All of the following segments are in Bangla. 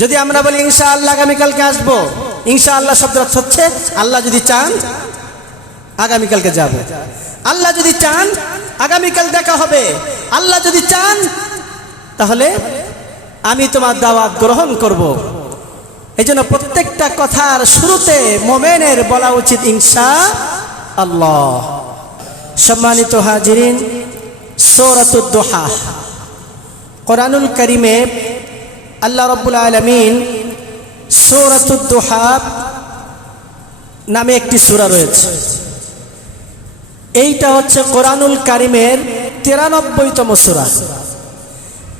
যদি আমরা বলি ইনশাআল্লাহ আগামীকালকে আসবো, ইনশাআল্লাহ শব্দের অর্থ হচ্ছে আল্লাহ যদি চান আগামীকালকে যাব, আল্লাহ যদি চান আগামীকাল দেখা হবে, আল্লাহ যদি চান তাহলে আমি তোমার দাওয়াত গ্রহণ করব। এই জন্য প্রত্যেকটা কথার শুরুতে মুমিনের বলা উচিত ইনশাআল্লাহ। সম্মানিত হাজিরিন, সূরাতুদ দুহা, কোরআনুল কারীমে আল্লাহ রাব্বুল আলামিন সূরাতুদ দুহা নামে একটি সূরা রয়েছে। এইটা হচ্ছে কোরআনুল কারীমের 93তম সূরা।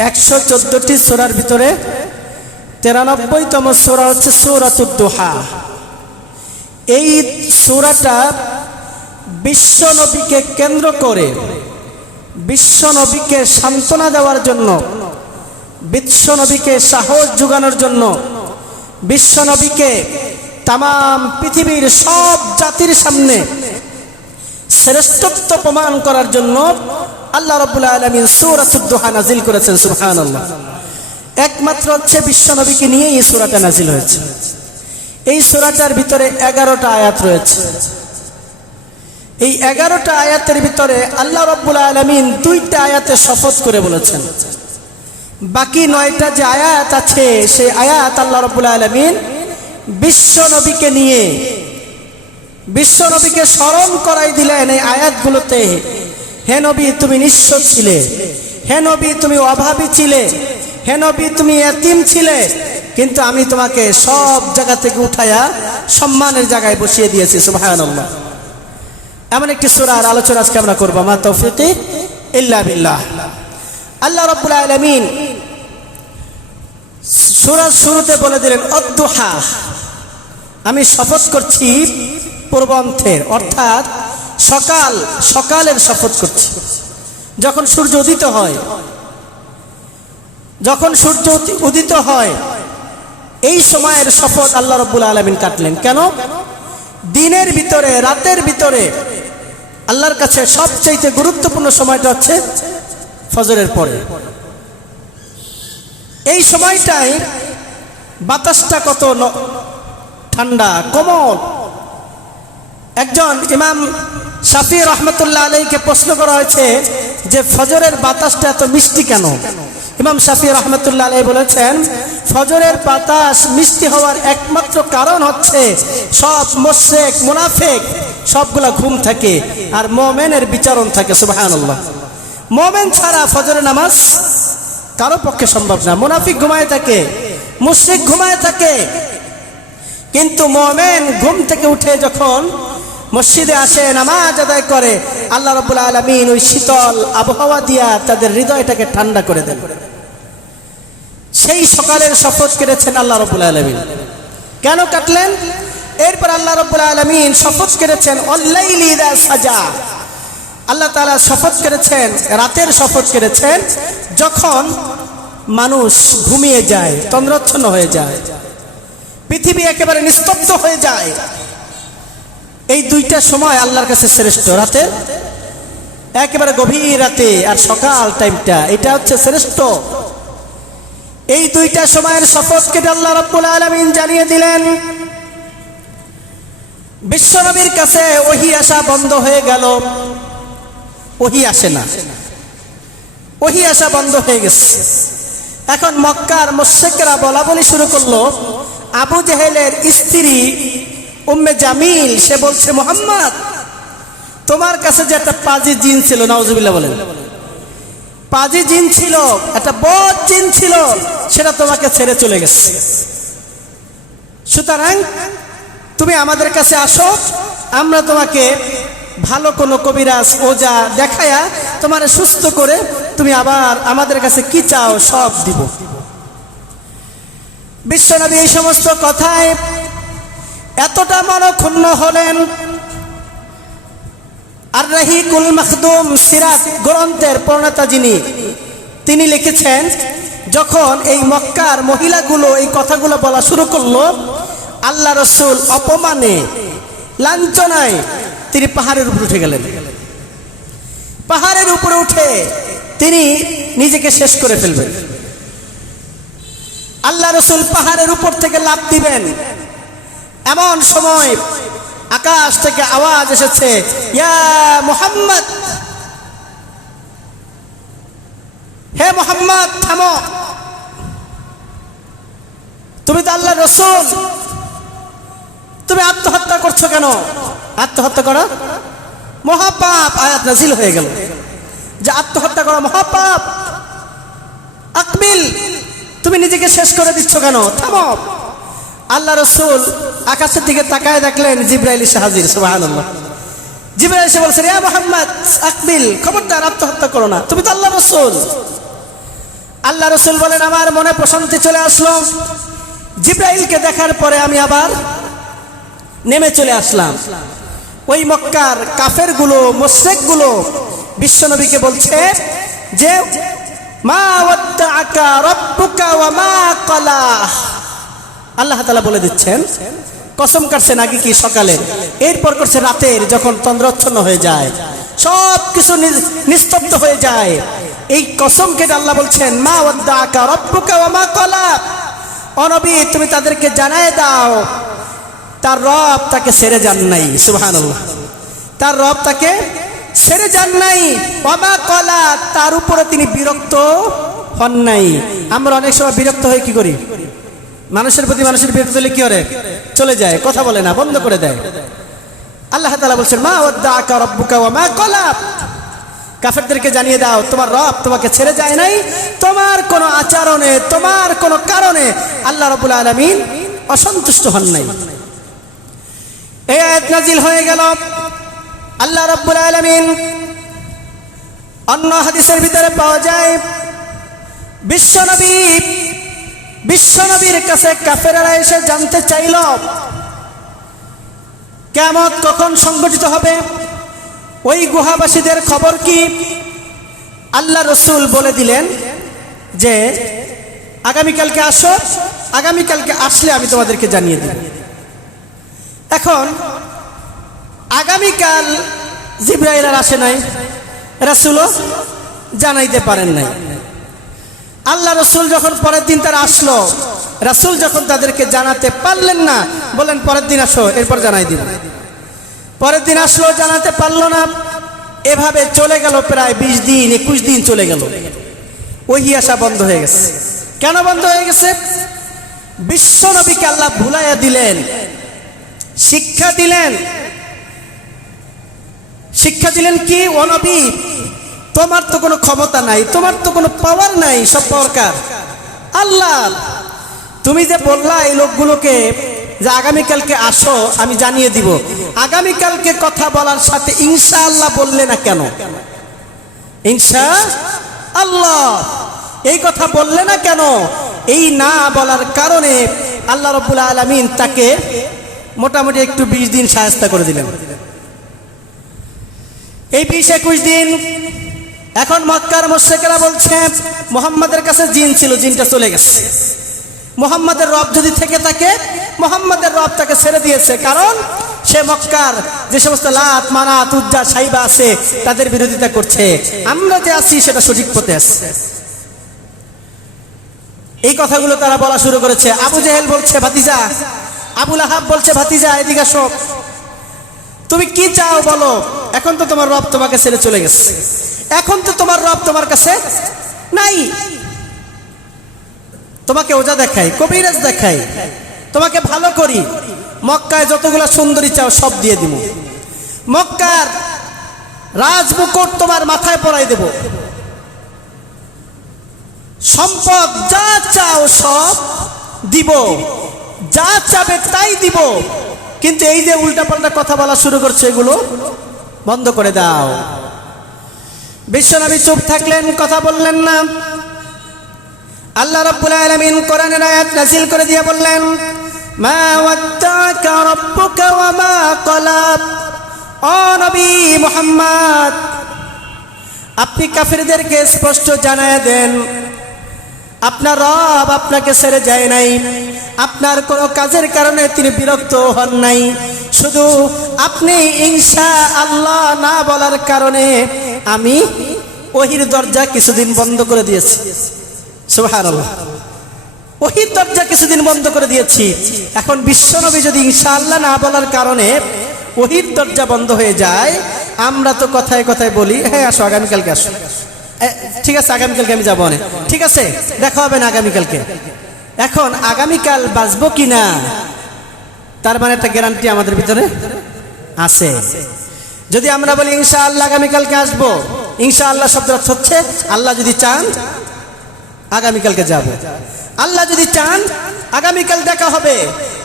114টি সূরার ভিতরে 93তম সূরা হচ্ছে সূরাতুদ দুহা। এই সূরাটা বিশ্ব নবীকে কেন্দ্র করে, বিশ্ব নবীকে সান্ত্বনা দেওয়ার জন্য, বিশ্ব নবীকে সাহস যোগানোর জন্য, বিশ্ব নবীকে তামাম পৃথিবীর সব জাতির সামনে শ্রেষ্ঠত্ব প্রমাণ করার জন্য আল্লাহ রাব্বুল আলামিন সূরাতুদ দুহা নাজিল করেছেন। সুবহানাল্লাহ। একমাত্র হচ্ছে বিশ্ব নবীকে নিয়ে এই সূরাটা নাজিল হয়েছে। এই সূরাটার ভিতরে 11টা আয়াত রয়েছে। এই 11টা আয়াতের ভিতরে আল্লাহ রাব্বুল আলামিন 2টা আয়াতে শপথ করে বলেছেন। বাকি 9টা যে আয়াত আছে সেই আয়াত আল্লাহ রাব্বুল আলামিন বিশ্ব নবীকে নিয়ে, বিশ্ব নবীকে স্মরণ করাই দিলেন এই আয়াতগুলোতে। হে নবী তুমি নিঃস্ব ছিলে, হে নবী তুমি অভাবী ছিলে, হে নবী তুমি এতিম ছিলে, কিন্তু আমি তোমাকে সব জায়গা থেকে উঠায়া সম্মানের জায়গায় বসিয়ে দিয়েছি। সুবহানাল্লাহ। এমন একটি সূরার আলোচনা আজকে আমরা করব। মা তৌফিকি ইল্লা বিল্লাহ। আল্লাহ রাব্বুল আলামিন সূরার শুরুতে বলে দিলেন অদ-দুহা, আমি শপথ করছি পূর্বান্তের, অর্থাৎ সকাল, সকালের শপথ করছি। যখন সূর্য উদিত হয়, যখন সূর্য উদিত হয় এই সময়ের শপথ আল্লাহ রাব্বুল আলামিন কাটলেন। কেন? দিনের ভিতরে, রাতের ভিতরে আল্লাহর কাছে সবচেয়ে গুরুত্বপূর্ণ সময়টা হচ্ছে ফজরের পরে। এই সময়টাই বাতাসটা কত ঠান্ডা, কোমল। একজন ইমাম শাফি রহমতুল্লাহ আলাইহিকে প্রশ্ন করা হয়েছে যে ফজরের বাতাসটা এত মিষ্টি কেন? ইমাম শাফি রহমতুল্লাহ আলাইহি বলেছেন, ফজরের বাতাস মিষ্টি হওয়ার একমাত্র কারণ হচ্ছে সব মুশরিক মুনাফিক সবগুলা ঘুম থাকে আর মুমিনের বিচারণ থাকে। সুবহানাল্লাহ। মুমিন ছাড়া ফজরের নামাজ কারো পক্ষে সম্ভব না। মুনাফিক ঘুমায় থাকে, মুশরিক ঘুমায় থাকে, কিন্তু মুমিন ঘুম থেকে উঠে যখন মসজিদে আসে, নামাজ আদায় করে, আল্লাহ রাব্বুল আলামিন ওই শীতল আবহাওয়া দিয়া তাদের হৃদয়টাকে ঠান্ডা করে দেন। সেই সকালের শপথ কেটেছেন আল্লাহ রাব্বুল আলামিন। কেন কাটলেন? এরপর আল্লাহ রাব্বুল আলামিন শপথ করেছেন অল-লাইলি ইযা সাজা। আল্লাহ তাআলা শপথ করেছেন, রাতের শপথ করেছেন যখন মানুষ ঘুমিয়ে যায়, তন্দ্রাচ্ছন্ন হয়ে যায়, পৃথিবী একেবারে নিস্তব্ধ হয়ে যায়। এই 2টা সময় আল্লাহর কাছে শ্রেষ্ঠ। রাতে একেবারে গভীর রাতে আর সকাল টাইমটা, এটা হচ্ছে শ্রেষ্ঠ। এই 2টা সময়ের শপথ কেটে আল্লাহ রাব্বুল আলামিন জানিয়ে দিলেন বিশ্বনবীর কাছে ওহী আসা বন্ধ হয়ে গেল। ওহী আসে না, ওহী আসা বন্ধ হয়ে গেছে। এখন মক্কার মুশরিকরা বলা বলি শুরু করলো। আবু জেহেলের স্ত্রী উম্মে জামিল সে বলছে, মুহাম্মদ তোমার কাছে যে একটা পাজি জিন ছিল, নাউজুবিল্লাহ বলেন, পাজি জিন ছিল, একটা বদ জিন ছিল, সেটা তোমাকে ছেড়ে চলে গেছে। সুতরাং তুমি আমাদের কাছে আসো, আমরা তোমাকে ভালো কোনো কবিরাজ ওজা দেখায়া তোমার সুস্থ করে তুমি আবার আমাদের কাছে কি চাও সব দিব। বিশ্বনবী এই সমস্ত কথায় এতটা মনক্ষুণ্ণ হলেন। আর রাহিকুল মাখদুম সিরাত গ্রন্থের প্রণেতা যিনি, তিনি লিখেছেন যখন এই মক্কার মহিলাগুলো এই কথাগুলো বলা শুরু করলো, আল্লাহ রাসূল অপমানে লাঞ্ছনায় তিনি পাহাড়ের উপর উঠে গেলেন। পাহাড়ের উপরে উঠে তিনি নিজেকে শেষ করে ফেলবেন। আল্লাহ রসুল পাহাড়ের উপর থেকে লাফ দিবেন, এমন সময় আকাশ থেকে আওয়াজ এসেছে, ইয়া মুহাম্মদ, হে মুহাম্মদ থামো, তুমি তো আল্লাহ রসুল, তুমি আত্মহত্যা করছো কেন? আত্মহত্যা করা মহাপাপ। আয়াত নাজিল হয়ে গেল যে আত্মহত্যা করা মহাপাপ। আকবিল, তুমি নিজেকে শেষ করে দিচ্ছ কেন? থামো। আল্লাহ রসুল আকাশের দিকে তাকায় দেখলেন জিবরাইল এসে হাজির। সুবহানাল্লাহ। জিবরাইল এসে বলছেন, ইয়া মুহাম্মদ আকবিল, খবরদার আত্মহত্যা করো না, তুমি তো আল্লাহ রসুল। আল্লাহ রসুল বলেন, আমার মনে প্রশান্তি চলে আসলো। জিবরাইলকে দেখার পরে আমি আবার নেমে চলে আসলাম। ওই মক্কার কাফের গুলো, মুশরিক গুলো বিশ্বনবীকে বলছে যে মা ওয়াদ্দাআকা রাব্বুকা ওয়া মা ক্বালা। আল্লাহ তাআলা বলে দিচ্ছেন, কসম কাটছেন আগে কি সকালে, এরপর করছে রাতের, যখন চন্দ্রচ্ছন্ন হয়ে যায়, সব কিছু নিস্তব্ধ হয়ে যায়, এই কসম কেটে আল্লাহ বলছেন মা ওয়াদ্দাআকা রাব্বুকা ওয়া মা ক্বালা। ও নবী, তুমি তাদেরকে জানায় দাও তার রব তাকে ছেড়ে যান নাই। সুবহানাল্লাহ। তার রব তাকে ছেড়ে যান নাই। ওয়া মা ক্বালা, তার উপরে তিনি বিরক্ত হন নাই। আমরা অনেক সময় বিরক্ত হয়ে কি করি? মানুষের প্রতি মানুষের বিরক্ত হলে কি করে? চলে যায়, কথা বলে না, বন্ধ করে দেয়। আল্লাহ তাআলা বলছেন মা ওয়াদ্দাআকা রাব্বুকা ওয়া মা ক্বালা। কাফেরদেরকে জানিয়ে দাও তোমার রব তোমাকে ছেড়ে যায় নাই। তোমার কোনো আচরণে, তোমার কোনো কারণে আল্লাহ রাব্বুল আলামিন অসন্তুষ্ট হন নাই। এই আয়াত নাজিল হয়ে গেল। আল্লাহ রাব্বুল আলামিন অন্য হাদিসের ভিতরে পাওয়া যায়, বিশ্বনবীর কাছে কাফেররা এসে জানতে চাইল কিয়ামত কখন সংঘটিত হবে, ওই গুহাবাসীদের খবর কি? আল্লাহ রসুল বলে দিলেন যে আগামীকালকে আসো, আগামীকালকে আসলে আমি তোমাদেরকে জানিয়ে দেব। এখন আগামীকাল জিবরাইল আর আসে নাই, রাসূলও জানাইতে পারেন নাই। আল্লাহ রসুল যখন পরের দিন তারা আসলো, রাসূল যখন তাদেরকে জানাতে পারলেন না, বললেন পরের দিন আসো, এরপর জানাই দিব। পরের দিন আসলো, জানাতে পারলো না। এভাবে চলে গেল প্রায় 20 দিন 21 দিন চলে গেল। ওহী আসা বন্ধ হয়ে গেছে। কেন বন্ধ হয়ে গেছে? বিশ্বনবীকে আল্লাহ ভুলাইয়া দিলেন, শিক্ষা দিলেন। শিক্ষা দিলেন কি? ও নবী, তোমার তো কোনো ক্ষমতা নাই, তোমার তো কোনো পাওয়ার নাই, সব পাওয়ার কার? আল্লাহ। তুমি যে বললা এই লোকগুলোকে যে আগামীকালকে আসো আমি জানিয়ে দিব, আগামীকালকে কথা বলার সাথে ইনশাআল্লাহ বললে না কেন? ইনশাআল্লাহ এই কথা বললে না কেন? এই না বলার কারণে আল্লাহ রাব্বুল আলামিন তাকে মোটামুটি একটু 20 দিন শায়েস্তা করে দিলেন। এই 20-21 দিন এখন মক্কার মুশরিকরা বলছে মুহাম্মাদের কাছে জিন ছিল, জিনটা চলে গেছে। মুহাম্মাদের রব যদি থেকে থাকে, মুহাম্মাদের রব তাকে ছেড়ে দিয়েছে, কারণ সে মক্কার যে সমস্ত লাত মানাত উজ্জা সাইবা আছে তাদের বিরোধিতা করছে। আমরা যে আছি সেটা সঠিক পথে আছে। এই কথাগুলো তারা বলা শুরু করেছে। আবু জেহেল বলছে ভাতিজা, আবু লাহাব বলছে ভাতিজা এদিকে আসো, তুমি কি চাও বলো? এখন তো তোমার রব তোমাকে ছেড়ে চলে গেছে, এখন তো তোমার রব তোমার কাছে নাই। তোমাকে ওজা দেখাই, কবিরাজ দেখাই, তোমাকে ভালো করি, মক্কায় যতগুলা সুন্দরী চাও সব দিয়ে দিব, মক্কার রাজমুকুট তোমার মাথায় পরাই দেব, সম্পদ যা চাও সব দিব, যা চাবে তাই দিব। কিন্তু এই যে উল্টাপাল্টা কথা বলা শুরু করছে, এগুলো বন্ধ করে দাও। বিশ্বনবী চুপ থাকলেন, কথা বললেন না। আল্লাহ রাব্বুল আলামিন কোরআনের আয়াত নাযিল করে দিয়ে বললেন মা ওয়াদ্দাকা রাব্বুকা ওয়া মা ক্বালা। ও নবী মুহাম্মদ, আপনি কাফিরদেরকে স্পষ্ট জানায় দেন আপনার রব আপনাকে ছেড়ে যায় নাই, আপনার কোনো কাজের কারণে তিনি বিরক্ত হন নাই। শুধু আপনি ইনশাআল্লাহ না বলার কারণে আমি ওহির দরজা কিছুদিন বন্ধ করে দিয়েছি। সুবহানাল্লাহ। ওহির দরজা কিছুদিন বন্ধ করে দিয়েছি। এখন বিশ্বনবী যদি ইনশাআল্লাহ না বলার কারণে ওহির দরজা বন্ধ হয়ে যায়, আমরা তো কথায় কথায় বলি হ্যাঁ আসো আগামীকালকে আসো, ঠিক আছে আগামীকালকে আমি যাবো না, ঠিক আছে দেখা হবে না আগামীকালকে। এখন আগামীকাল বাঁচবো কি না তার মানে একটা গ্যারান্টি আমাদের ভিতরে আছে। যদি আমরা বলি ইনশাআল্লাহ আগামীকালকে আসবো, ইনশাআল্লাহ শব্দটা হচ্ছে আল্লাহ যদি চান আগামীকালকে যাব, আল্লাহ যদি চান আগামীকাল দেখা হবে,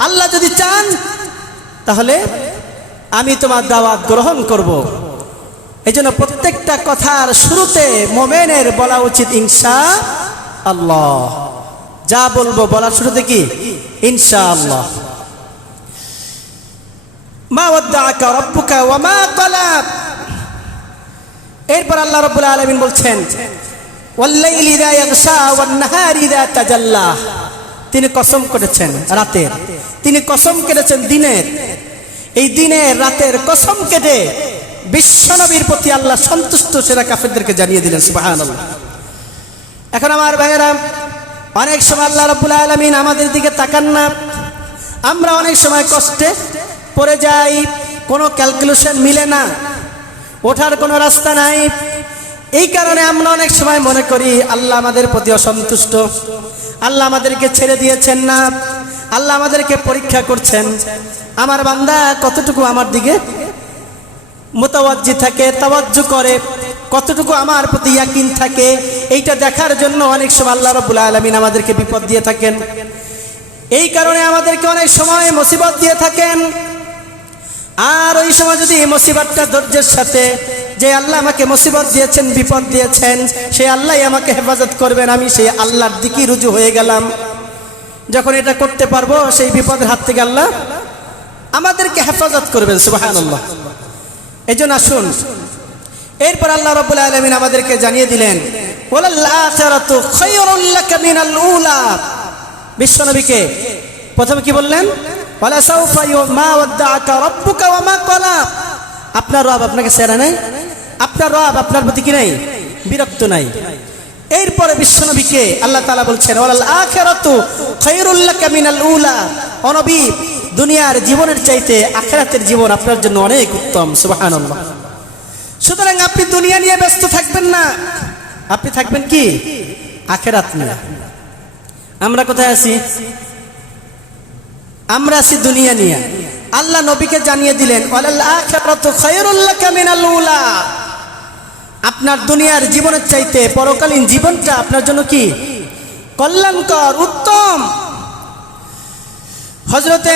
আল্লাহ যদি চান তাহলে আমি তোমার দাওয়াত গ্রহণ করব। এই জন্য প্রত্যেকটা কথার শুরুতে মোমেনের বলা উচিত ইনশাআল্লাহ। যা বলবো বলার শুরুতে কি ইনশাআল্লাহ। মা ওয়াদ্দাআকা রাব্বুকা ওয়া মা ক্বালা। এরপর আল্লাহ রাব্বুল আলামিন বলছেন ওয়াল্লাইলি ইযা ইয়াগশা ওয়ান নাহারি ইযা তাজাল্লা। তিনি কসম করেছেন রাতের, তিনি কসম কেটেছেন দিনের। এই দিনের রাতের কসম কেটে বিশ্বনবীর প্রতি আল্লাহ সন্তুষ্ট সেরা কাফেরদেরকে জানিয়ে দিলেন সুবহানাল্লাহ। এখন আমার ভাইয়েরা, অনেক সময় আল্লাহ রাব্বুল আলামিন আমাদের দিকে তাকান না। আমরা অনেক সময় কষ্টে পড়ে যাই, কোনো ক্যালকুলেশন মিলে না, ওঠার কোনো রাস্তা নাই। এই কারণে আমরা অনেক সময় মনে করি আল্লাহ আমাদের প্রতি অসন্তুষ্ট, আল্লাহ আমাদেরকে ছেড়ে দিয়েছেন না, আল্লাহ আমাদেরকে পরীক্ষা করছেন। আমার বান্দা কতটুকু আমার দিকে মুতাওয়াজ্জি থাকে, তাওয়াজ্জু করে, কতটুকু আমার প্রতি ইয়াকিন থাকে, এইটা দেখার জন্য অনেক সময় আল্লাহ রাব্বুল আলামিন আমাদেরকে বিপদ দিয়ে থাকেন। এই কারণে আমাদেরকে অনেক সময় মুসিবত দিয়ে থাকেন। আর ওই সময় যদি মুসিবতটা ধৈর্যের সাথে, যে আল্লাহ আমাকে মুসিবত দিয়েছেন, বিপদ দিয়েছেন, সেই আল্লাহই আমাকে হেফাজত করবেন, আমি সেই আল্লাহর দিকেই রুজু হয়ে গেলাম। যখন এটা করতে পারবো সেই বিপদের হাত থেকে আল্লাহ আমাদেরকে হেফাজত করবেন সুবহানাল্লাহ। এই জন্য আসুন, এরপর আল্লাহ রাব্বুল আলামিন আমাদেরকে জানিয়ে দিলেন ওয়ালাল আখিরাতু খায়রুল লাকা মিনাল উলা। বিশ্বনবীকে প্রথমে কি বললেন? ওয়ালা সাউফা মা ওয়াদ্দাআকা রাব্বুকা ওয়া মা ক্বালা। আপনার রব আপনাকে ছেড়ে নাই, আপনার রব আপনার প্রতি কি নাই বিরক্ত নাই। এরপরে বিশ্বনবীকে আল্লাহ তাআলা বলছেন ওয়ালাল আখিরাতু খায়রুল লাকা মিনাল উলা। ও নবী, দুনিয়ার জীবনের চাইতে আখিরাতের জীবন আপনার জন্য অনেক উত্তম সুবহানাল্লাহ। সুতরাং আপনি দুনিয়া নিয়ে ব্যস্ত থাকবেন না, আপনি থাকবেন কি আখিরাত নিয়ে। আমরা কোথায় আছি? আমরা আছি দুনিয়া নিয়ে। আল্লাহ নবীকে জানিয়ে দিলেন ওয়ালাল আখিরাতু খায়রুল লাকা মিনাল উলা। আপনার দুনিয়ার জীবনের চাইতে পরকালীন জীবনটা আপনার জন্য কি কল্যাণকর, উত্তম। হযরতে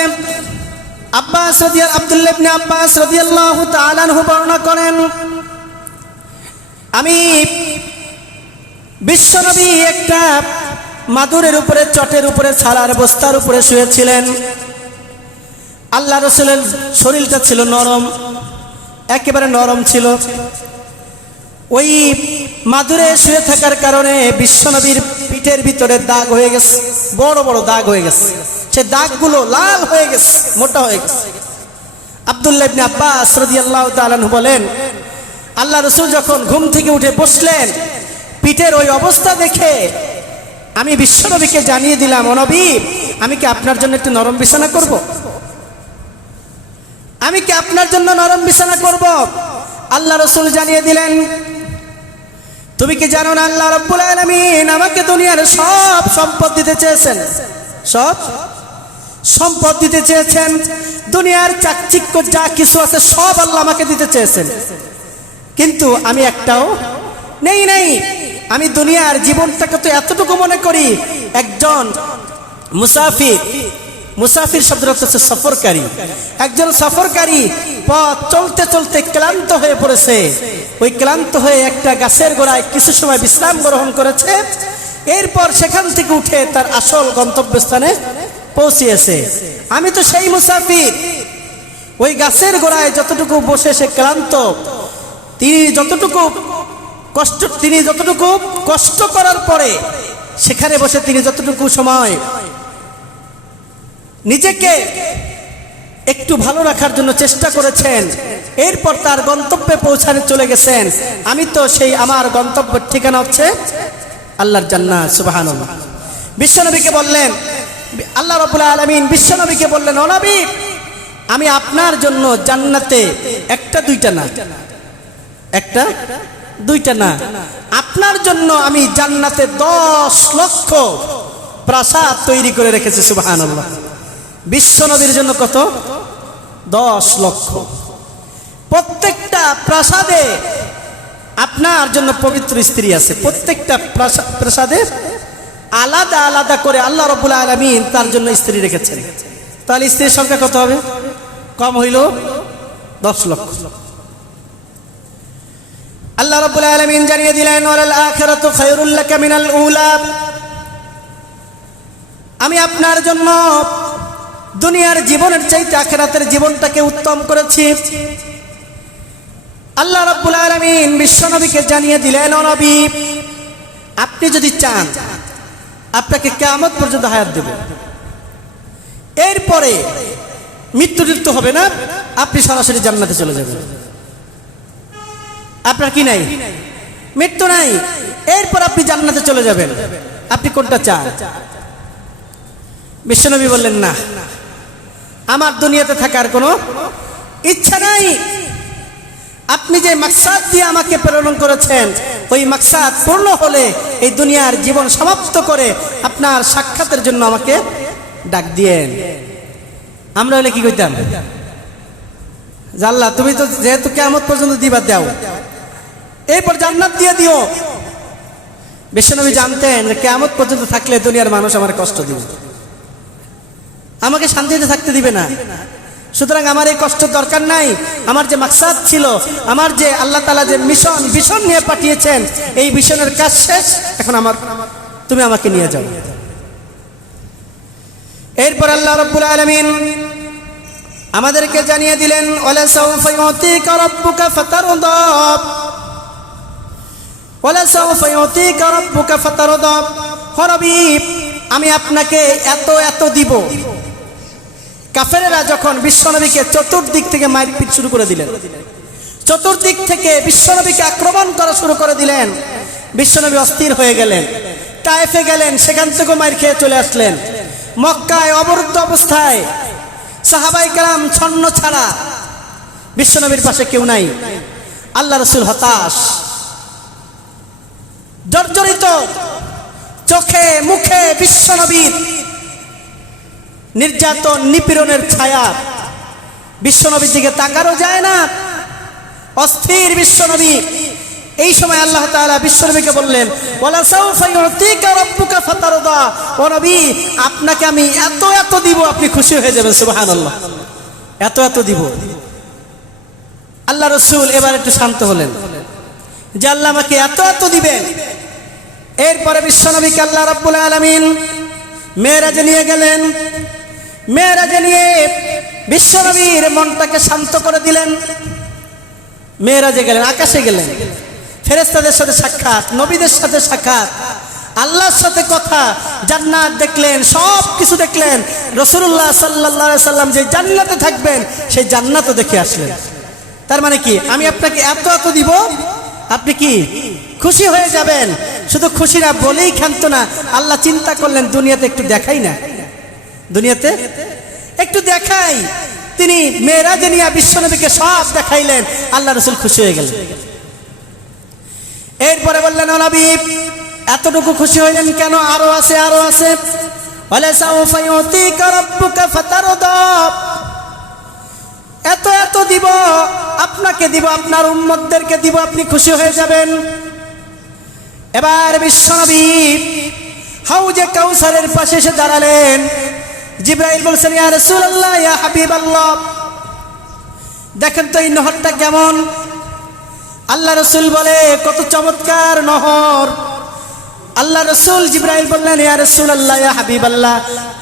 আব্দুল্লাহ ইবনে আব্বাস রাদিয়াল্লাহু তাআলা আনহু বর্ণনা করেন, আমি বিশ্বনবী একটা মাদুরের উপরে, চটের উপরে, ছাড়ার বস্তার উপরে শুয়েছিলেন। আল্লাহ রাসূলের শরীরটা ছিল নরম, একেবারে নরম ছিল। ওই মাদুরে শুয়ে থাকার কারণে বিশ্বনবীর পিঠের ভিতরে দাগ হয়ে গেছে, বড় বড় দাগ হয়ে গেছে। সে দাগগুলো লাল হয়ে গেছে, মোটা হয়ে গেছে। আব্দুল্লাহ ইবনে আব্বাস রাদিয়াল্লাহু তাআলা আনহু বলেন, আল্লাহ রাসূল যখন ঘুম থেকে উঠে বসলেন, পিঠের ওই অবস্থা দেখে আমি বিশ্বনবীকে জানিয়ে দিলাম, ও নবী, আমি কি আপনার জন্য একটু নরম বিছানা করব? আমি কি আপনার জন্য নরম বিছানা করব? আল্লাহ রাসূল জানিয়ে দিলেন, তুমি কি জানো না আল্লাহ রাব্বুল আলামিন আমাকে দুনিয়ার সব সম্পদ দিতে চেয়েছেন, সব সম্পদ দিতে চেয়েছেন, দুনিয়ার চাকচিক্য যা কিছু আছে সব আল্লাহ আমাকে দিতে চেয়েছেন, কিন্তু আমি একটাও নেই। আমি দুনিয়ার জীবনটাকে তো এতটুকু মনে করি একজন মুসাফির। মুসাফির শব্দের অর্থ হচ্ছে সফরকারী। একজন সফরকারী পথ চলতে চলতে ক্লান্ত হয়ে পড়েছে, ওই ক্লান্ত হয়ে একটা গাছের গোড়ায় কিছু সময় বিশ্রাম গ্রহণ করেছে, এরপর সেখান থেকে উঠে তার আসল গন্তব্যস্থানে পৌঁছিয়েছে। আমি তো সেই মুসাফির, ওই গাছের গোড়ায় যতটুকু বসে সে ক্লান্ত, তিনি যতটুকু কষ্ট করার পরে সেখানে বসে তিনি যতটুকু সময় নিজেকে একটু ভালো রাখার জন্য চেষ্টা করেছেন, এরপর তার গন্তব্যে পৌঁছাতে চলে গেছেন। আমি তো সেই আমার গন্তব্যের ঠিকানা হচ্ছে আল্লাহর জান্নাত সুবহানাল্লাহ। বিশ্বনবীকে বললেন, আল্লাহ রাব্বুল আলামিন বিশ্বনবীকে বললেন, ও নবী, আমি আপনার জন্য জান্নাতে একটা দুইটা না, একটা দুইটা না, আপনার জন্য আমি জান্নাতে 10 লক্ষ প্রাসাদ তৈরি করে রেখেছি। সুবহানাল্লাহ। বিশ্বনবীর জন্য কত? 10 লক্ষ। প্রত্যেকটা প্রাসাদে আপনার জন্য পবিত্র স্ত্রী আছে। প্রত্যেকটা প্রাসাদে আলাদা আলাদা করে আল্লাহ রাব্বুল আলামিন তার জন্য স্ত্রী রেখেছেন। তাহলে স্ত্রীর সংখ্যা কত হবে? কম হইল 10 লক্ষ। আল্লাহ রাব্বুল আলামিন জানিয়ে দিলেন, ওয়ালাল আখিরাতু খায়রুল লাকা মিনাল উলা। আমি আপনার জন্য দুনিয়ার জীবনের চাইতে আখিরাতের জীবনটাকে উত্তম করেছি। আল্লাহ রাব্বুল আলামিন বিশ্বনবীকে জানিয়ে দিলেন, ও নবী, আপনি যদি চান আপনাকে কিয়ামত পর্যন্ত হায়াত দেব, এরপরে মৃত্যু হবে না, আপনি সরাসরি জান্নাতে চলে যাবেন। আপনার কি নাই? মৃত্যু নাই, এরপর আপনি জান্নাতে চলে যাবেন। আপনি কোনটা চান? বিশ্বনবী বললেন, না, আমার দুনিয়াতে থাকার কোনো ইচ্ছা নাই। আপনি যে মাকসাদ দিয়ে আমাকে প্রেরণ করেছেন, ওই মাকসাদ পূর্ণ হলে এই দুনিয়ার জীবন সমাপ্ত করে আপনার সাক্ষাতের জন্য আমাকে ডাক দিয়েন। আমরা হলে কি কইতাম? আল্লাহ, তুমি তো যেহেতু কিয়ামত পর্যন্ত দিবা, দাও, এরপর জান্নাত দিয়ে দিও। বিশ্বনবী জানতেন যে কিয়ামত পর্যন্ত থাকলে দুনিয়ার মানুষ আমার কষ্ট দিবে, আমাকে শান্তিতে থাকতে দিবে না। সুতরাং আমার এই কষ্ট দরকার নাই। আমার যে মাকসাদ ছিল, আমার যে আল্লাহ তাআলা যে ভীষণ নিয়ে পাঠিয়েছেন, এই ভীষণের কাজ শেষ, এখন তুমি আমাকে নিয়ে যাও। এরপর আল্লাহ রাব্বুল আলামিন আমাদেরকে জানিয়ে দিলেন, ওয়ালা সাওফা ইউতিকা রাব্বুকা ফাতারদা, ওয়ালা সাওফা ইউতিকা রাব্বুকা ফাতারদা। হে নবী, আমি আপনাকে এত এত দিব। কাফেরেরা যখন বিশ্বনবীকে চতুর্দিক থেকে মারপিট শুরু করে দিলেন, চতুর্দিক থেকে বিশ্বনবীকে আক্রমণ করা শুরু করে দিলেন, বিশ্বনবী অস্থির হয়ে গেলেন। তায়েফে গেলেন, সেখান থেকে মার খেয়ে চলে আসলেন। মক্কায় অবরুদ্ধ অবস্থায় সাহাবায়ে কেরাম ছন্ন ছাড়া, বিশ্বনবীর পাশে কেউ নাই। আল্লাহ রাসূল হতাশ, জর্জরিত, চোখে মুখে বিশ্বনবীর নির্যাতন নিপীড়নের ছায়া। বিশ্বনবীর দিকে তাকারও যায় না, অস্থির বিশ্বনবী। এই সময় আল্লাহ তাআলা বিশ্বনবীকে বললেন, ওয়ালা সাওফা ইউতিকা রাব্বুকা ফাতারদা। ও নবী, আপনাকে আমি এত এত দিব, আপনি খুশি হয়ে যাবেন। সুবহানাল্লাহ। এত এত দিব। আল্লাহ রাসূল এবার একটু শান্ত হলেন যে আল্লাহ আমাকে এত এত দিবেন। এরপরে বিশ্বনবীকে আল্লাহ রাব্বুল আলামিন মেরাজে নিয়ে গেলেন। মেরাজে নিয়ে বিশ্বনবীর মনটাকে শান্ত করে দিলেন। মেরাজে গেলেন, আকাশে গেলেন, ফেরেশতাদের সাথে সাক্ষাৎ, নবীদের সাথে সাক্ষাৎ, আল্লাহর সাথে কথা, জান্নাত দেখলেন, সব কিছু দেখলেন। রাসূলুল্লাহ সাল্লাল্লাহু আলাইহি সাল্লাম যে জান্নাতে থাকবেন, সেই জান্নাতও দেখে আসলেন। তার মানে কি? আমি আপনাকে এত এত দিব, আপনি কি খুশি হয়ে যাবেন। শুধু খুশি না বলেই ক্ষান্ত না, আল্লাহ চিন্তা করলেন দুনিয়াতে একটু দেখাই না, দুনিয়াতে একটু দেখাই। তিনি মেরাজে নিয়ে বিশ্বনবীকে সব দেখাইলেন। আল্লাহ রাসূল খুশি হয়ে গেলেন। এরপরে বললেন, ও নবী, এতটুকু খুশি হইলেন কেন? আরো আছে, আরো আছে। ওয়ালা সাওফা ইউতিকা রাব্বুকা ফাতারদা। এত এত দিব, আপনাকে দিব, আপনার উম্মতদেরকে দিব, আপনি খুশি হয়ে যাবেন। এবার বিশ্বনবী হাউজে কাউসারের পাশে এসে দাঁড়ালেন। জিবরাইল বলছেন, ইয়া রাসূলুল্লাহ, ইয়া হাবিবাল্লাহ, দেখেন তো এই নহরটা কেমন। আল্লাহ রাসূল বলে, কত চমৎকার নহর। আল্লাহ রাসূল জিবরাইল বললেন, ইয়া রাসূলুল্লাহ, ইয়া হাবিবাল্লাহ,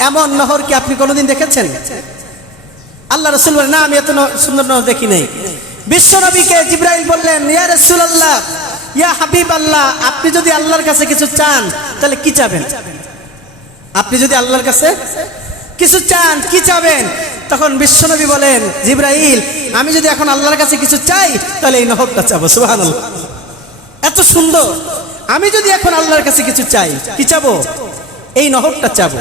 এমন নহর কি আপনি কোনোদিন দেখেছেন? আল্লাহ রাসূল বলেন, না, আমি এত সুন্দর নহর দেখি নাই। বিশ্বনবীকে জিবরাইল বললেন, ইয়া রাসূলুল্লাহ, ইয়া হাবিবাল্লাহ, আপনি যদি আল্লাহর কাছে কিছু চান তাহলে কি চাবেন? আপনি যদি আল্লাহর কাছে কিছু চান, কি চাবেন? তখন বিশ্বনবী বলেন, জিবরাইল, আমি যদি এখন আল্লাহর কাছে কিছু চাই তাহলে এই নহরটা চাবো। সুবহানাল্লাহ, এত সুন্দর। আমি যদি এখন আল্লাহর কাছে কিছু চাই, কি চাবো? এই নহরটা চাবো।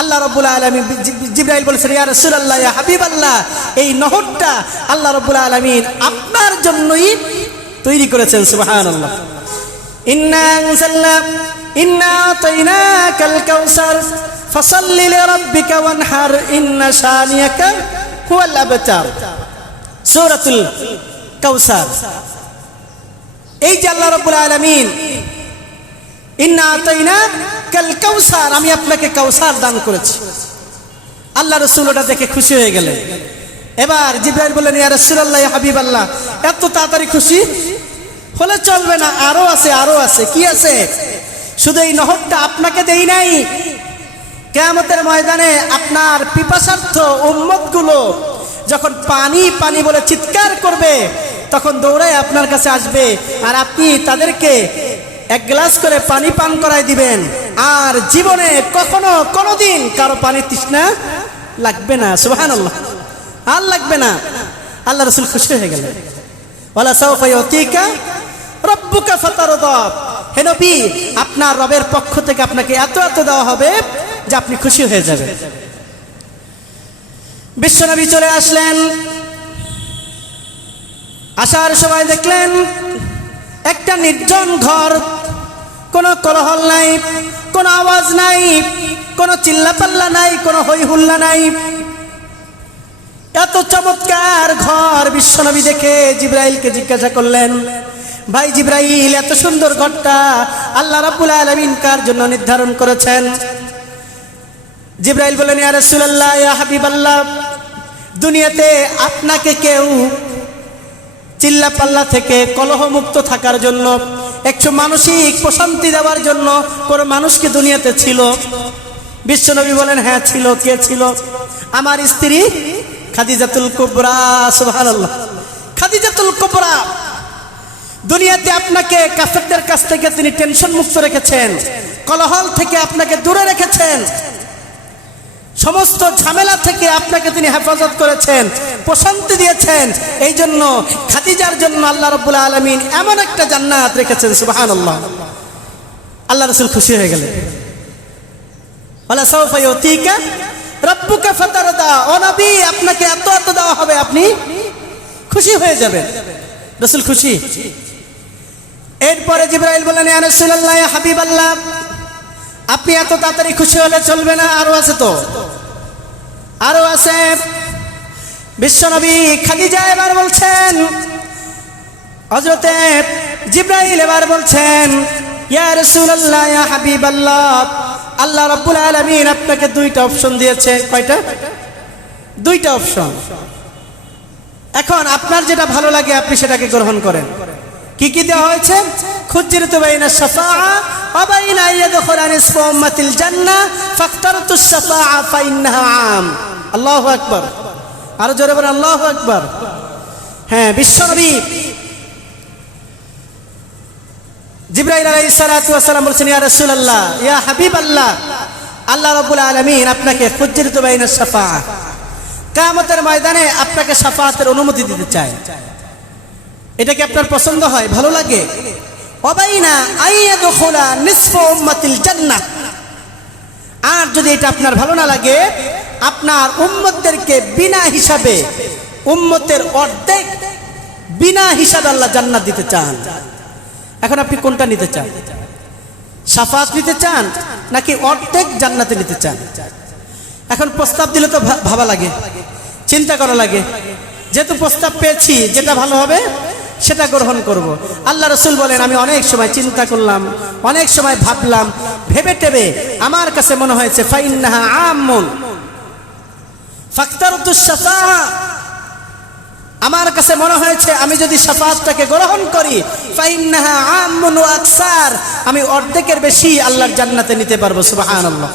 আল্লাহ রাব্বুল আলামিন জিবরাইল বলেছেন, ইয়া রাসূলুল্লাহ, ইয়া হাবিবাল্লাহ, এই নহরটা আল্লাহ রাব্বুল আলামিন আপনার জন্যই তৈরি করেছেন। সুবহানাল্লাহ। ইন্না আনজালনা ইন্না আতাইনাকাল কাউসার ফাসাল্লি লিরাব্বিকা ওয়ানহার ইন্না শানিয়াকা হুয়াল আবতার। সূরাতুল কাউসার। এই যে আল্লাহ রাব্বুল আলামিন ইন্না আতাইনাকাল কাউসার, আমি আপনাকে কাউসার দান করেছি। আল্লাহ রাসূল ওটা দেখে খুশি হয়ে গেলেন। এবার জিবরাইল বললেন, ইয়া রাসূলুল্লাহ, ইয়া হাবিবাল্লাহ, এত তাড়াতাড়ি খুশি হলে চলবে না, আরো আছে, আরো আছে। কি আছে? শুধু এই নহরটা আপনাকে দেই নাই, কিয়ামতের ময়দানে আপনার পিপাসার্থ উম্মতগুলো যখন পানি পানি বলে চিৎকার করবে, তখন দৌড়ায় আপনার কাছে আসবে, আর আপনি তাদেরকে এক গ্লাস করে পানি পান করায় দিবেন, আর জীবনে কখনো কোনোদিন কারো পানি তৃষ্ণা লাগবে না। সুবহানাল্লাহ। আর লাগবে না। আল্লাহ রাসূল খুশি হয়ে গেলেন। ওয়ালা সাওফা ইউতিকা রাব্বুকা ফাতারদা। হে নবী, আপনার রবের পক্ষ থেকে আপনাকে এত এত দেওয়া হবে যে আপনি খুশি হয়ে যাবেন। বিশ্বনবী চলে আসলেন। আসার সময় দেখলেন একটা নির্জন ঘর, কোনো কোলাহল নাই, কোনো আওয়াজ নাই, কোনো চিল্লাপাল্লা নাই, কোনো হই হুল্লা নাই। এত চমৎকার ঘর বিশ্বনবী দেখে জিবরাইলকে জিজ্ঞাসা করলেন, ভাই জিবরাইল, এত সুন্দর ঘরটা আল্লাহ রাব্বুল আলামিন কার জন্য নির্ধারণ করেছেন? জিবরাইল বললেন, ইয়া রাসূলুল্লাহ, ইয়া হাবিবাল্লাহ, দুনিয়াতে আপনাকে কেউ চিল্লাপাল্লা থেকে কলহমুক্ত থাকার জন্য, একটু মানসিক প্রশান্তি দেওয়ার জন্য কোন মানুষ কি দুনিয়াতে ছিল? বিশ্বনবী বলেন, হ্যাঁ ছিল। কে ছিল? আমার স্ত্রী খাদিজাতুল কুবরা। সুবহানাল্লাহ। খাদিজাতুল কুবরা। দুনিয়াতে আপনাকে কাফেরদের কাছ থেকে তিনি টেনশন মুক্ত রেখেছেন, কলহল থেকে আপনাকে দূরে রেখেছেন, সমস্ত ঝামেলা থেকে আপনাকে তিনি হেফাজত করেছেন, প্রশান্তি দিয়েছেন। এই জন্য খাদিজার জন্য আল্লাহ রাব্বুল আলামিন এমন একটা জান্নাত রেখেছেন। সুবহানাল্লাহ। আল্লাহ রাসূল খুশি হয়ে গেলেন। ওয়ালা সাওফা ইউতিকা রাব্বুকা ফাতারদা। ও নবী, আপনাকে এত এত দেওয়া হবে, আপনি খুশি হয়ে যাবেন। রাসূল খুশি। এরপরে জিবরাইল বললেন, ইয়া রাসূলুল্লাহ, ইয়া হাবিবাল্লাহ, আপনি এত তাড়াতাড়ি খুশি হলে চলবে না, আরো আছে তো, আরো আছে। বিশ্বনবী খাদিজা এবার বলছেন, হযরতে জিবরাইল এবার বলছেন, ইয়া রাসূলুল্লাহ, ইয়া হাবিবাল্লাহ, আল্লাহ রাব্বুল আলামিন আপনাকে দুইটা অপশন দিয়েছে। কয়টা? দুইটা অপশন। এখন আপনার যেটা ভালো লাগে আপনি সেটাকে গ্রহণ করেন। কি কি দেওয়া হয়েছে? খুজ্জিরতু বাইনা শাফাআ ওয়া বাইনা ইয়াদখুলা নিসফু উম্মাতিল জান্নাহ ফাখতারতু শাফাআ ফাইন্নাহা আম। আল্লাহু আকবার। আরো জোরে বলেন আল্লাহু আকবার। হ্যাঁ, বিশ্বনবী জিবরাইল আলাইহিস সালাতু ওয়াস সালাম বলেছেন, ইয়া রাসূলুল্লাহ, ইয়া হাবিবাল্লাহ, আল্লাহ রাব্বুল আলামিন আপনাকে খুজ্জিরতু বাইনা শাফাআ, কিয়ামতের ময়দানে আপনাকে শাফাআতের অনুমতি দিতে চায়। এটা কি আপনার পছন্দ হয়, ভালো লাগে? ওয়াবাইনা আইয়াদখুলা নিসফু উম্মাতিল জান্নাহ, আর যদি এটা আপনার ভালো না লাগে, আপনার উম্মতদেরকে বিনা হিসাবে, উম্মতের অর্ধেক বিনা হিসাবে আল্লাহ জান্নাত দিতে চান। এখন আপনি কোনটা নিতে চান? শাফাআত নিতে চান নাকি অর্ধেক জান্নাতে নিতে চান? এখন প্রস্তাব দিলে তো ভাবা লাগে, চিন্তা করা লাগে। যেহেতু প্রস্তাব পেয়েছি, যেটা ভালো হবে সেটা গ্রহণ করব। আল্লাহ রাসূল বলেন, আমি অনেক সময় চিন্তা করলাম, অনেক সময় ভাবলাম, ভেবে টেবে আমার কাছে মনে হয়েছে ফাইন্নাহা আমুন ফাখতারতু শাফাআ, আমার কাছে মনে হয়েছে আমি যদি শাফাআতটাকে গ্রহণ করি, ফাইন্নাহা আমুন ওয়া আকসার, আমি অর্ধেকের বেশি আল্লাহর জান্নাতে নিতে পারবো। সুবহানাল্লাহ।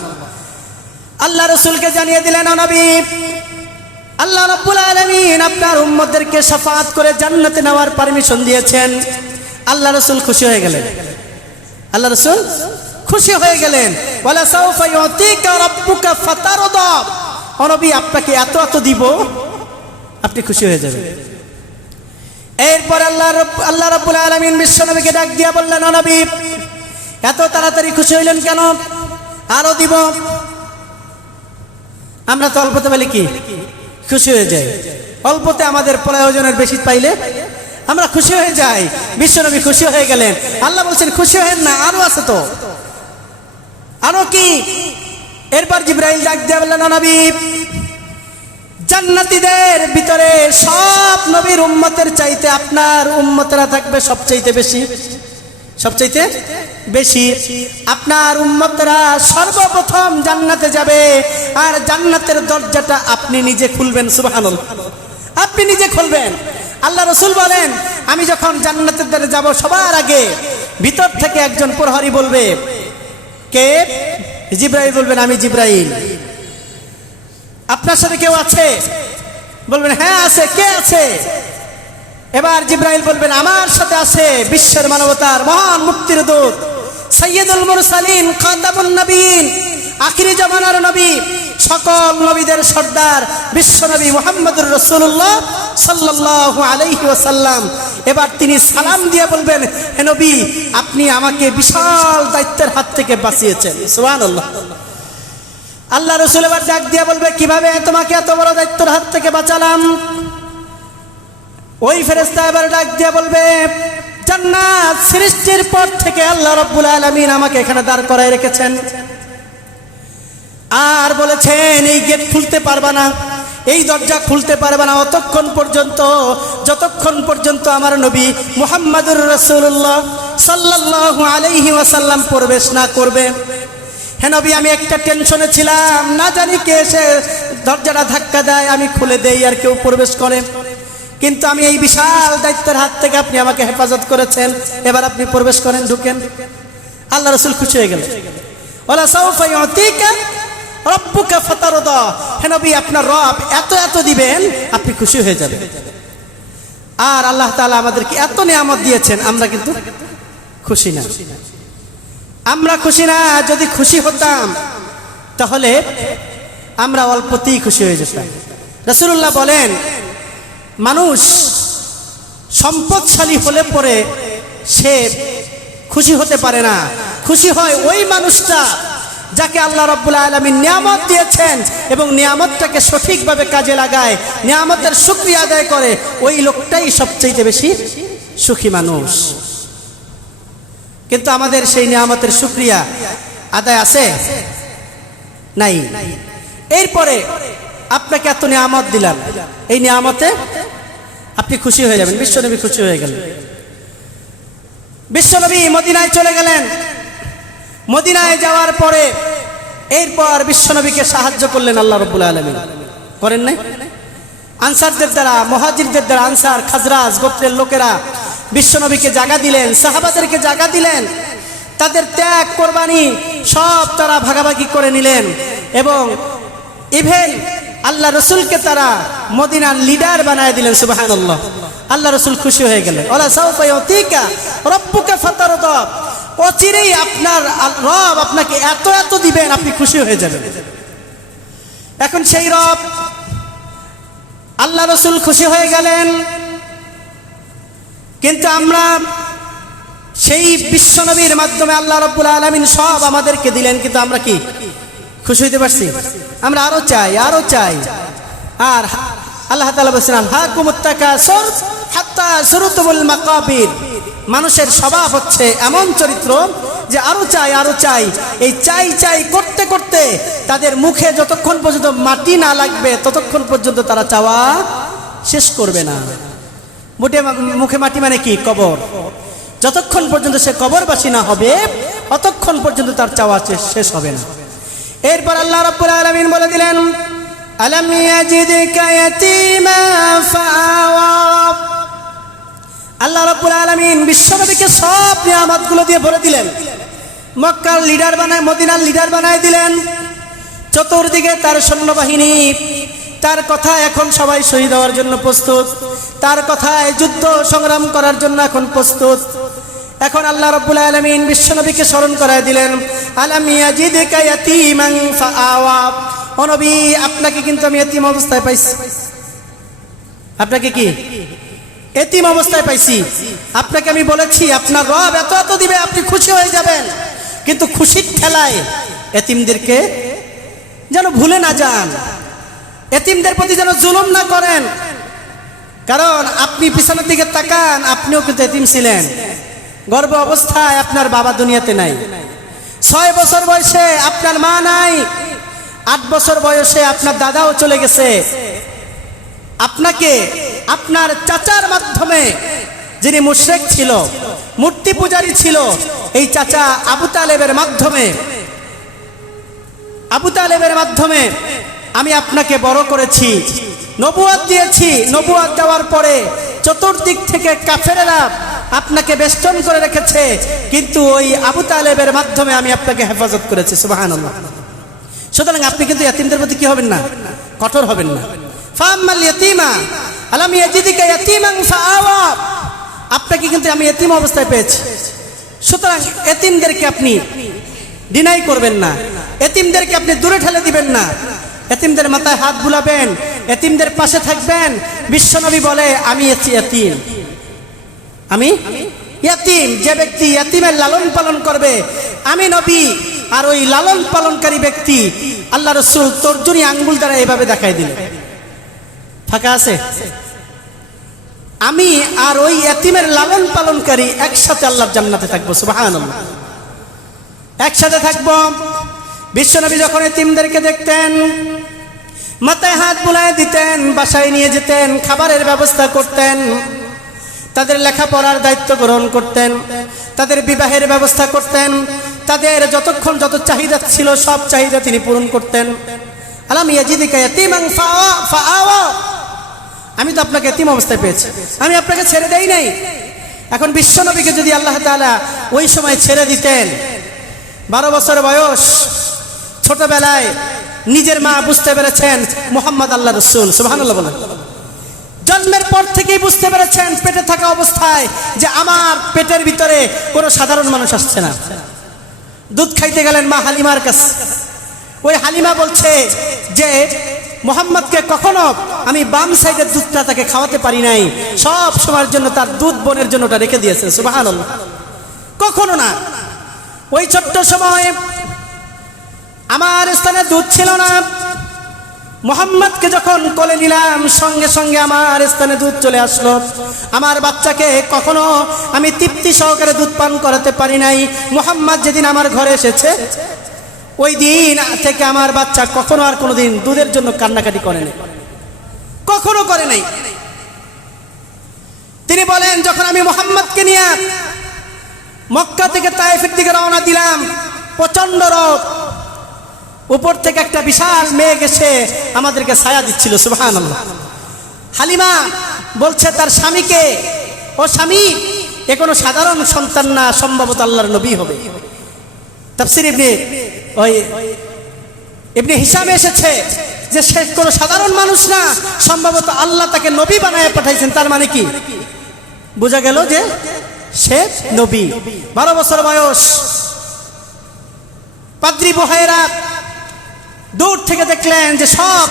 আল্লাহ রাসূলকে জানিয়ে দিলেন, ও নবী, আল্লাহ রাব্বুল আলামিন আপনার উম্মতদেরকে শাফাআত করে জান্নাতে নেওয়ার পারমিশন দিয়েছেন। আল্লাহ রাসূল খুশি হয়ে গেলেন। আল্লাহ রাসূল খুশি হয়ে গেলেন। ওয়ালা সাওফা ইউতিকা রাব্বুকা ফাতারদা। ও নবী, আপনাকে এত এত দিব, আপনি খুশি হয়ে যাবেন। এরপর আল্লাহ রাব্বুল আলামিন বিশ্বনবীকে ডাক দিয়া বললেন, ও নবী, এত তাড়াতাড়ি খুশি হইলেন কেন? আরো দিব। আমরা তো অল্পতে পেলে কি খুশি হয়ে যাই, অল্পতে আমাদের প্রয়োজনের বেশি পাইলে আমরা খুশি হয়ে যাই। বিশ্বনবী খুশি হয়ে গেলেন। আল্লাহ বলছেন খুশি হয়েন না, আরো আছে তো, আরো কি? এরপর জিবরাইল ডাক দিয়ে বললেন, নবী, জান্নাতীদের ভিতরে সব নবীর উম্মতের চাইতে আপনার উম্মতেরা থাকবে সবচাইতে বেশি, সবচাইতে বেশি। আপনার উম্মতেরা সর্বপ্রথম জান্নাতে যাবে, আর জান্নাতের দরজাটা আপনি নিজে খুলবেন। সুবহানাল্লাহ, আপনি নিজে খুলবেন। আল্লাহ রাসূল বলেন, আমি যখন জান্নাতের দ্বারে যাব, সবার আগে ভিতর থেকে একজন প্রহরী বলবে, কে? জিবরাইল বলবেন, আমি জিবরাইল। আপনার সাথে কেউ আছে? বলবেন, হ্যাঁ আছে। কে আছে? এবার জিবরাইল বলবেন, আমার সাথে আছে বিশ্বের মানবতার মহান মুক্তির দূত, সাইয়্যিদুল মুরসালিন, খাতামুন নবীন, আখিরি জামানার নবী, সকল নবীদের সর্দার বিশ্বনবী মুহাম্মদুর রাসূলুল্লাহ সাল্লাল্লাহু আলাইহি ওয়াসাল্লাম। এবার তিনি সালাম দিয়ে বলবেন, হে নবী, আপনি আমাকে বিশাল দায়িত্বের হাত থেকে বাঁচিয়েছেন। সুবহানাল্লাহ। আল্লাহ রাসূল এবার ডাক দিয়ে বলবে, কিভাবে তোমাকে এত বড় দায়িত্বের হাত থেকে বাঁচালাম? ওই ফেরেশতা এবার ডাক দিয়ে বলবে, জান্নাত সৃষ্টির পর থেকে আল্লাহ রাব্বুল আলামিন আমাকে এখানে দাঁড় করায় রেখেছেন, আর বলেছেন এই গেট খুলতে পারবা না, এই দরজা খুলতে পারবে না অতক্ষণ পর্যন্ত, যতক্ষণ পর্যন্ত আমার নবী মুহাম্মদুর রাসূলুল্লাহ সাল্লাল্লাহু আলাইহি ওয়াসাল্লাম প্রবেশ না করবে। হে নবী, আমি একটা টেনশনে ছিলাম, না জানি কে এসে দরজাটা ধাক্কা দেয়, আমি খুলে দেই আর কেউ প্রবেশ করে, কিন্তু আমি এই বিশাল দায়িত্বের হাত থেকে আপনি আমাকে হেফাজত করেছেন, এবার আপনি প্রবেশ করেন, ঢুকেন। আল্লাহ রাসূল খুশি হয়ে গেলেন। ওয়ালা সাউফা ইউতিকা রাব্বুকা ফাতারদা, হে নবী, আপনার রব এত এত দিবেন, আপনি খুশি হয়ে যাবেন। আর আল্লাহ তাআলা আমাদেরকে এত নিয়ামত দিয়েছেন, আমরা কিন্তু খুশি না। আমরা খুশি না। যদি খুশি হতাম তাহলে আমরা অল্পতেই খুশি হয়ে যেতাম। রাসূলুল্লাহ বলেন, মানুষ সম্পদশালী হলে পরে সে খুশি হতে পারে না। খুশি হয় ওই মানুষটা যাকে আল্লাহ রাব্বুল আলামিন নিয়ামত দিয়েছেন এবং নিয়ামতটাকে সঠিকভাবে কাজে লাগায়, নিয়ামতের শুকরিয়া আদায় করে, ওই লোকটাই সবচেয়ে বেশি সুখী মানুষ। কিন্তু আমাদের সেই নিয়ামতের শুকরিয়া আদায় আছে নাই। এরপরে আপনাকে এত নিয়ামত দিলাম, এই নিয়ামতে আপনি খুশি হয়ে যাবেন। বিশ্বনবী খুশি হয়ে গেলেন। বিশ্বনবী মদিনায় চলে গেলেন। মদিনায় যাওয়ার পরে এরপর বিশ্বনবীকে সাহায্য করলেন আল্লাহ রাব্বুল আলামিন, করেন নাই? আনসারদের দ্বারা, মুহাজিরদের দ্বারা, আনসার খাজরাজ গোত্রের লোকেরা বিশ্বনবীকে জায়গা দিলেন, সাহাবাদেরকে জায়গা দিলেন, তাদের ত্যাগ কোরবানি সব তারা ভাগাভাগি করে নিলেন এবং ইভেন আল্লাহ রসুলকে তারা মদিনার লিডার বানায় দিলেন। সুবহানাল্লাহ। আল্লাহ রসুল খুশি হয়ে গেলেন। ওয়ালা সাউফা ইউতিকা রাব্বুকা ফাতারদা, অচিরেই আপনার রব আপনাকে এত এত দিবেন, আপনি খুশি হয়ে যাবেন। এখন সেই রব আল্লাহ রসুল খুশি হয়ে গেলেন, কিন্তু আমরা সেই বিশ্বনবীর মাধ্যমে আল্লাহ রাব্বুল আলামিন সব আমাদেরকে দিলেন, কিন্তু আমরা কি খুশি হইতে পারছি? আমরা আরো চাই, আরো চাই। আর আল্লাহ তাআলা বলেছেন, আলহাকুমুত তাকাসুর হাত্তা যুরতুমুল মাকাবির। মানুষের স্বভাব হচ্ছে এমন চরিত্র যে আরো চাই, আরো চাই। এই চাই চাই করতে করতে তাদের মুখে যতক্ষণ পর্যন্ত মাটি না লাগবে ততক্ষণ পর্যন্ত তারা চাওয়া শেষ করবে না। মুখে মাটি মানে কি? কবর। যতক্ষণ পর্যন্ত সে কবরবাসী না হবে ততক্ষণ পর্যন্ত তার চাওয়া শেষ হবে না। এরপর আল্লাহ রাব্বুল আলামিন বলে দিলেন, আলাম ইয়াজিদকা ইয়াতীমা ফাআওয়া। আল্লাহ রাব্বুল আলামিন বিশ্বনবীকে সব নিয়ামতগুলো দিয়ে ভরে দিলেন। মক্কার লিডার বানায়, মদিনার লিডার বানায় দিলেন। চতুর্দিকে তার সৈন্যবাহিনী, তার কথা এখন সবাই শহীদ হওয়ার জন্য প্রস্তুত, তার কথায় যুদ্ধ সংগ্রাম করার জন্য এখন প্রস্তুত। এখন আল্লাহ রাব্বুল আলামিন বিশ্বনবীকে স্মরণ করায় দিলেন, আলাম ইয়াজিদকা ইয়াতীমান ফাআওয়া। ও নবী, আপনাকে কিন্তু আমি এতিম অবস্থায় পাইছি। আপনাকে কি এতিম অবস্থায় পাইছি? আপনাকে আমি বলেছি আপনার রব এত এত দিবে, আপনি খুশি হয়ে যাবেন, কিন্তু খুশির ঠেলায় এতিমদেরকে যেন ভুলে না যান, এতিমদের প্রতি যেন জুলুম না করেন। কারণ আপনি পিছনের দিকে তাকান, আপনিও কিন্তু এতিম ছিলেন। গর্ভ অবস্থায় আপনার বাবা দুনিয়াতে নাই, 6 বছর বয়সে আপনার মা নাই, 8 বছর বয়সে আপনার দাদাও চলে গেছে। আপনাকে আপনার চাচার মাধ্যমে, যিনি মুশরিক ছিল, মূর্তি পূজারী ছিল, এই চাচা আবু তালেবের মাধ্যমে আমি আপনাকে বড় করেছি, নবুয়ত দিয়েছি। নবুয়ত দেওয়ার পরে চতুর্দিক থেকে কাফেরেরা আপনাকে বেষ্টন করে রেখেছে, কিন্তু ওই আবু তালেবের মাধ্যমে আমি আপনাকে হেফাজত করেছি। সুবহানাল্লাহ। সুতরাং আপনি কিন্তু ইয়াতিমদের প্রতি কি হবেন না, কঠোর হবেন না। ফাআম্মাল ইয়াতীমা আলাম ইয়াজিদিকা ইয়াতীমান ফাআওয়া, আপনাকে কিন্তু আমি এতিম অবস্থায় পেয়েছি। সুতরাং এতিমদেরকে আপনি ডিনাই করবেন না, এতিমদেরকে আপনি দূরে ঠেলে দিবেন না, এতিমদের মাথায় হাত বুলাবেন, এতিমদের পাশে থাকবেন। বিশ্বনবী বলে আমি এতিম, আমি ইয়াতিম। যে ব্যক্তি ইয়াতিমের লালন পালন করবে, আমি নবী আর ওই লালন পালনকারী ব্যক্তি, আল্লাহ রাসূল তর্জনী আঙ্গুল দ্বারা এভাবে দেখাই দিলেন। ফাঁকা আছে? আমি আর ওই ইয়াতিমের লালন পালনকারী একসাথে আল্লাহর জান্নাতে থাকবো। সুবহানাল্লাহ, একসাথে থাকবো। বিশ্বনবী যখন এতিমদেরকে দেখতেন, মাথায় হাত বুলায় দিতেন, বাসায় নিয়ে যেতেন, খাবারের ব্যবস্থা করতেন, তাদের লেখাপড়ার দায়িত্ব গ্রহণ করতেন, তাদের বিবাহের ব্যবস্থা করতেন, তাদের যতক্ষণ যত চাহিদা ছিল সব চাহিদা তিনি পূরণ করতেন। আলাম ইয়াজিদিকা ইয়াতীমান ফাআওয়া, আমি তো আপনাকে এতিম অবস্থায় পেয়েছি, আমি আপনাকে ছেড়ে দেই নাই। এখন বিশ্বনবীকে যদি আল্লাহ তাআলা ওই সময় ছেড়ে দিতেন, 12 বছর বয়স, ছোটবেলায় নিজের মা বুঝতে পেরেছেন মুহাম্মদ আল্লাহ রাসূল। সুবহানাল্লাহ বলেন। জন্মের পর থেকেই বুঝতে পেরেছেন পেটে থাকা অবস্থায় যে আমার পেটের ভিতরে কোনো সাধারণ মানুষ আসছে না। দুধ খাইতে গেলেন মা হালিমার কাছে, ওই হালিমা বলছে যে মুহাম্মদকে কখনো আমি বাম সাইডের দুধটা তাকে খাওয়াতে পারি নাই, সব সময়ের জন্য তার দুধ বোনের জন্য ওটা রেখে দিয়েছেন। সুবহানাল্লাহ। কখনো না। ওই ছোট্ট সময়ে আমার স্থানে দুধ ছিল না, মুহাম্মদকে যখন কোলে নিলাম সঙ্গে সঙ্গে আমার স্থানে দুধ চলে আসলো। আমার বাচ্চাকে কখনো আমি তৃপ্তি সহকারে দুধ পান করাতে পারি নাই। মুহাম্মদ যেদিন আমার ঘরে এসেছে, ওই দিন থেকে আমার বাচ্চা কখনো আর কোনোদিন দুধের জন্য কান্নাকাটি করে নাই, কখনো করে নাই। তিনি বলেন, যখন আমি মুহাম্মদকে নিয়ে মক্কা থেকে তায়েফের দিকে রওনা দিলাম, প্রচন্ড রোদ, উপর থেকে একটা বিশাল মেঘ এসে আমাদেরকে ছায়া দিচ্ছিল। সুবহানাল্লাহ। হালিমা বলছে তার স্বামীকে, ও স্বামী, এ কোনো সাধারণ সন্তান না, সম্ভবত আল্লাহর নবী হবে। তাফসীর ইবনে হিশামে এসেছে যে সে কোনো সাধারণ মানুষ না, সম্ভবত আল্লাহ তাকে নবী বানায় পাঠাইছেন। তার মানে কি বোঝা গেল যে সে নবী। 12 বছর বয়স। পাদ্রী বুহাইরা দূর থেকে দেখলেন যে সব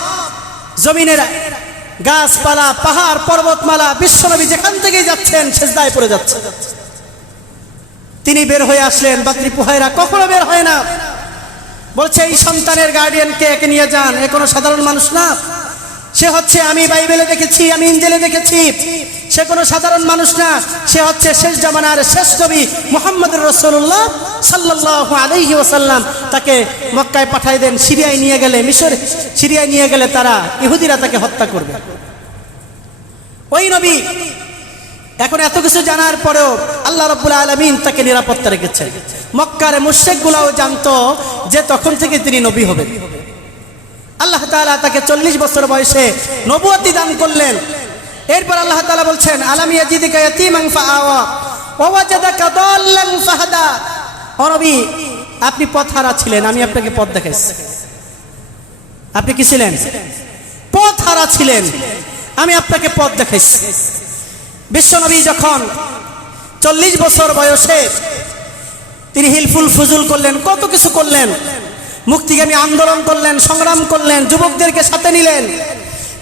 জমিনের গাছপালা, পাহাড়, পর্বতমালা, বিশ্বনবী যেখান থেকেই যাচ্ছেন সিজদায় পড়ে যাচ্ছে। তিনি বের হয়ে আসলেন। পাদ্রী বুহাইরা কখনো বের হয় না, বলছে এই সন্তানের গার্ডিয়ানকে একে নিয়ে যান, এ কোনো সাধারণ মানুষ না, সে হচ্ছে, আমি বাইবেলে দেখেছি, আমি ইনজিলে দেখেছি, সে কোনো সাধারণ মানুষ না, সে হচ্ছে শেষ জামানার শেষ নবী মুহাম্মদুর রাসূলুল্লাহ সাল্লাল্লাহু আলাইহি ওয়াসাল্লাম। তাকে মক্কায় পাঠাই দেন, সিরিয়ায় নিয়ে গেলে, সিরিয়ায় নিয়ে গেলে তারা ইহুদিরা তাকে হত্যা করবে। ওই নবী এখন এত কিছু জানার পরেও আল্লাহ রাব্বুল আলামিন তাকে নিরাপত্তা রেখেছেন। মক্কার মুশরিকগুলাও জানতো যে তখন থেকে তিনি নবী হবেন। আল্লাহ তাআলা তাকে 40 বছর বয়সে নবুয়তি দান করলেন। এরপর আল্লাহ তাআলা বলছেন, আলাম ইয়াজিদিকা ইয়াতীমান ফাআওয়া ওয়া ওয়াজাদাকা দাল্লান ফাহাদা। ও নবী, আপনি পথহারা ছিলেন, আমি আপনাকে পথ দেখাইছি। আপনি কি ছিলেন? পথহারা ছিলেন, আমি আপনাকে পথ দেখাইছি। বিশ্বনবী যখন 40 বছর বয়সে তিনি হিলফুল ফুজুল করলেন, কত কিছু করলেন, মুক্তিগামী আন্দোলন করলেন, সংগ্রাম করলেন, যুবকদেরকে সাথে নিলেন,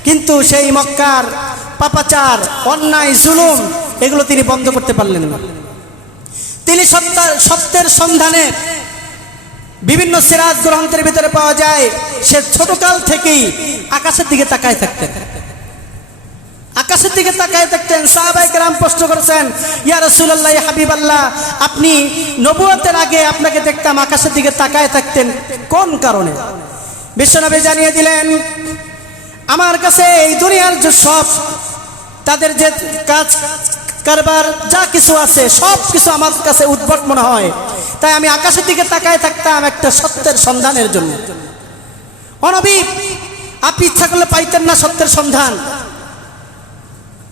কিন্তু সেই মক্কার পাপাচার, অন্যায়, জুলুম এগুলো তিনি বন্ধ করতে পারলেন না। তিনি সত্যের সন্ধানে বিভিন্ন সিরাত গ্রন্থের ভিতরে পাওয়া যায় সে ছোটকাল থেকেই আকাশের দিকে তাকায় থাকতেন, আকাশের দিকে তাকায় থাকতেন। সাহাবায়ে কেরাম প্রশ্ন করেছেন, ইয়া রাসূলুল্লাহ, ইয়া হাবিবাল্লাহ, আপনি নবুয়তের আগে আপনাকে দেখতাম আকাশের দিকে তাকায় থাকতেন, কোন কারণে? বিশ্বনবী জানিয়ে দিলেন, আমার কাছে এই দুনিয়ার যে সব তাদের যে কাজ কারবার যা কিছু আছে সব কিছু আমার কাছে উদ্ভট মনে হয়, তাই আমি আকাশের দিকে তাকায় থাকতাম একটা সত্যের সন্ধানের জন্য। ও নবী, আপনি ইচ্ছা করলে পাইতেন না সত্যের সন্ধান,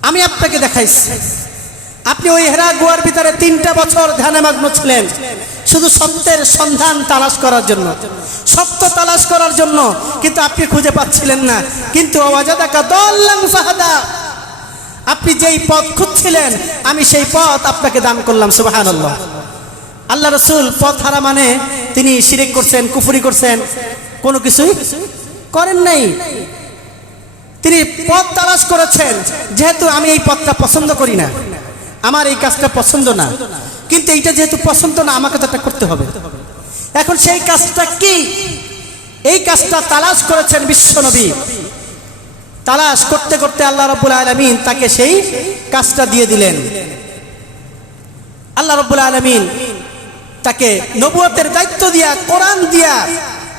আমি আপনাকে দেখাইছি। আপনি ওই হেরা গুহার ভিতরে 3টা বছর ধ্যানে মগ্ন ছিলেন শুধু সত্যের সন্ধান তালাশ করার জন্য, সত্য তালাশ করার জন্য, কিন্তু আপনি খুঁজে পাচ্ছিলেন না। কিন্তু ওয়াজাদাকা দাল্লান ফাহাদা, আপনি যেই পথ খুঁজছিলেন আমি সেই পথ আপনাকে দান করলাম। সুবহানাল্লাহ। আল্লাহ রাসূল পথ হারা মানে তিনি শিরক করছেন, কুফরি করছেন, কোনো কিছুই করেন নাই। তিনি পথ তালাশ করেছেন, যেহেতু আমি এই পথটা পছন্দ করি না, আমার এই কাজটা পছন্দ না, কিন্তু এইটা যেহেতু পছন্দ না আমাকে তো এটা করতে হবে। এখন সেই কাজটা কি? এই কাজটা তালাশ করেছেন বিশ্বনবী। তালাশ করতে করতে আল্লাহ রাব্বুল আলামিন তাকে সেই কাজটা দিয়ে দিলেন। আল্লাহ রাব্বুল আলামিন তাকে নবুয়তের দায়িত্ব দিয়া, কোরআন দিয়া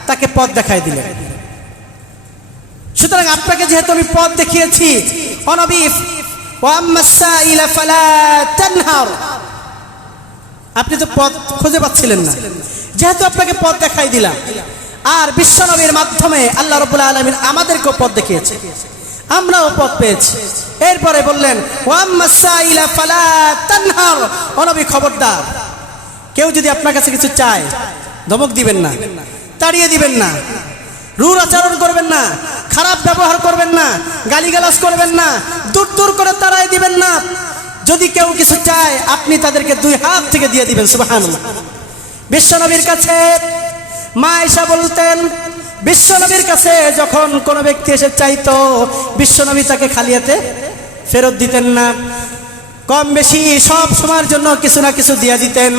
তাকে পথ দেখায় দিলেন। সুতরাং আপনাকে যেহেতু আমি পথ দেখিয়েছি, ও নবী, ওয়া আম্মাস সাইলা ফালা তানহার, আপনি তো পথ খুঁজে পাচ্ছিলেন না, যেহেতু আপনাকে পথ দেখাই দিলাম, আর বিশ্বনবীর মাধ্যমে আল্লাহ রাব্বুল আলামিন আমাদেরকেও পথ দেখিয়েছে, আমরাও পথ পেয়েছি। এরপরে বললেন, ওয়া আম্মাস সাইলা ফালা তানহার, ও নবী খবরদার, কেউ যদি আপনার কাছে কিছু চায় ধমক দিবেন না, তাড়িয়ে দিবেন না, রূঢ় আচরণ করবেন না, খারাপ ব্যবহার করবেন না, গালিগালাজ করবেন না, দূর দূর করে তাড়াই দিবেন না। যদি কেউ কিছু চায় আপনি তাদেরকে 2 হাত থেকে দিয়ে দিবেন। সুবহানাল্লাহ। বিশ্বনবীর কাছে মা আয়েশা বলতেন, বিশ্বনবীর কাছে যখন কোনো ব্যক্তি এসে চাইতো বিশ্বনবী তাকে খালি হাতে ফেরত দিতেন না, কম বেশি সব সময়ের জন্য কিছু না কিছু দিয়ে দিতেন।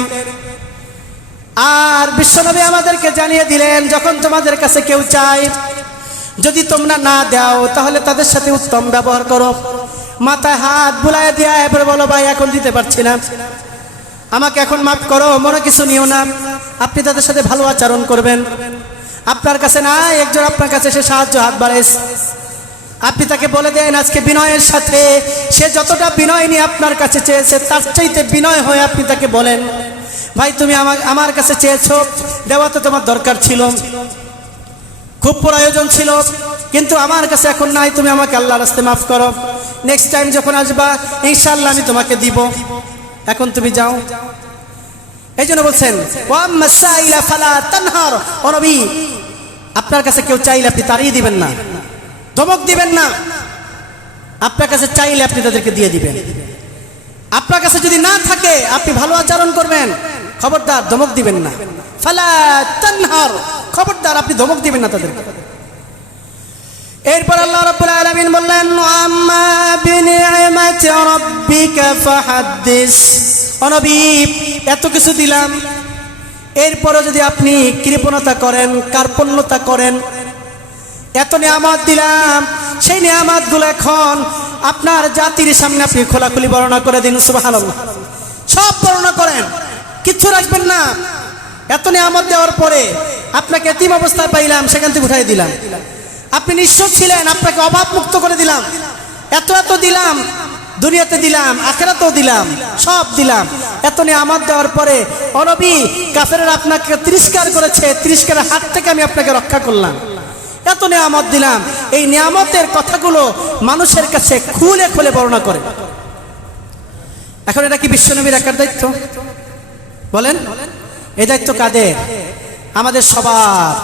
আর বিশ্বনবী আমাদেরকে জানিয়ে দিলেন, যখন তোমাদের কাছে কেউ চায় যদি তোমরা না দাও তাহলে তাদের সাথে উত্তম ব্যবহার করো, মাথায় হাত বুলায় দিয়া এবারে বলো, ভাই এখন দিতে পারছি না, আমাকে এখন মাফ করো, মনে কিছু নিও না। আপনি তাদের সাথে ভালো আচরণ করবেন। আপনার কাছে না একজন আপনার কাছে সে সাহায্য হাত বাড়াইছে, আপনি তাকে বলে দেন আজকে বিনয়ের সাথে, সে যতটা বিনয় নিয়ে আপনার কাছে চেয়েছে তার চাইতে বিনয় হয়ে আপনি তাকে বলেন, ভাই তুমি আমার কাছে চেয়েছো, দেওয়া তো তোমার দরকার ছিল, খুব প্রয়োজন ছিল, কিন্তু আমার কাছে এখন নাই, তুমি আমাকে আল্লাহর রাস্তায় মাফ করো, নেক্সট টাইম যখন আসবা ইনশাআল্লাহ আমি তোমাকে দিব, এখন তুমি যাও। এই জন্য বলছেন, ওয়া আম্মাস সাইলা ফালা তানহার, ও নবী, আপনার কাছে কেউ চাইলে আপনি তাড়িয়ে দিবেন না, ধমক দিবেন না, আপনার কাছে চাইলে আপনি তাদেরকে দিয়ে দিবেন। আপনার কাছে যদি না থাকে আপনি ভালো আচরণ করবেন, খবরদার ধমক দিবেন না। ফালা তানহার, খবরদার আপনি ধমক দিবেন না তাদেরকে। এরপর আল্লাহ রাব্বুল আলামিন বললেন, আম্মা বিনিআমাতি রাব্বিকা ফাহাদ্দিস, ও নবী, এত কিছু দিলাম, এরপরে যদি আপনি কৃপণতা করেন, কার্পণ্যতা করেন, এত নিয়ামত দিলাম, সেই নিয়ামতগুলো এখন আপনার জাতির সামনে আপনি খোলাখুলি বর্ণনা করে দিন। সুবহানাল্লাহ। সব বর্ণনা করেন, কিচ্ছু রাখবেন না। এত নিয়ামত দেওয়ার পরে আপনাকে এতিম অবস্থায় পাইলাম, সেখান থেকে উঠাই দিলাম, আপনি নিঃস্ব ছিলেন, আপনাকে অভাব মুক্ত করে দিলাম, এত এত দিলাম, দুনিয়াতে দিলাম, আখিরাতেও দিলাম, সব দিলাম। এত নিয়ামত দেওয়ার পরে ও নবী, কাফেররা আপনাকে তিরস্কার করেছে, তিরস্কারের হাত থেকে আমি আপনাকে রক্ষা করলাম, এত নিয়ামত দিলাম। এই নিয়ামতের কথাগুলো মানুষের কাছে খুলে খুলে বর্ণনা করে। এখন এটা কি বিশ্বনবীর একার দায়িত্ব? বলেন, এই দায়িত্ব কাদের? আমাদের সবার।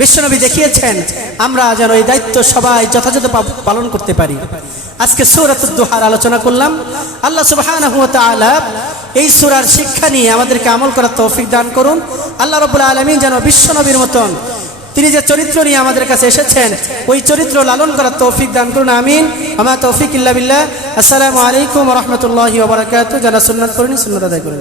বিশ্বনবী দেখিয়েছেন আমরা যেন এই দায়িত্ব সবাই যথাযথ পালন করতে পারি। আজকে সূরাতুদ দুহার আলোচনা করলাম। আল্লাহ সুবহানাহু ওয়া তাআলা এই সূরার শিক্ষা নিয়ে আমাদেরকে আমল করার তৌফিক দান করুন। আল্লাহ রাব্বুল আলামিন যেন বিশ্বনবীর মতন তিনি যে চরিত্র নিয়ে আমাদের কাছে এসেছেন ওই চরিত্র লালন করার তৌফিক দান করুন। আমিন। আমা তৌফিক ইল্লা বিল্লাহ। আসসালামু আলাইকুম ওয়া রাহমাতুল্লাহি ওয়া বারাকাতুহু। যারা সুন্নাত পড়েন সুন্নাত আদায় করুন।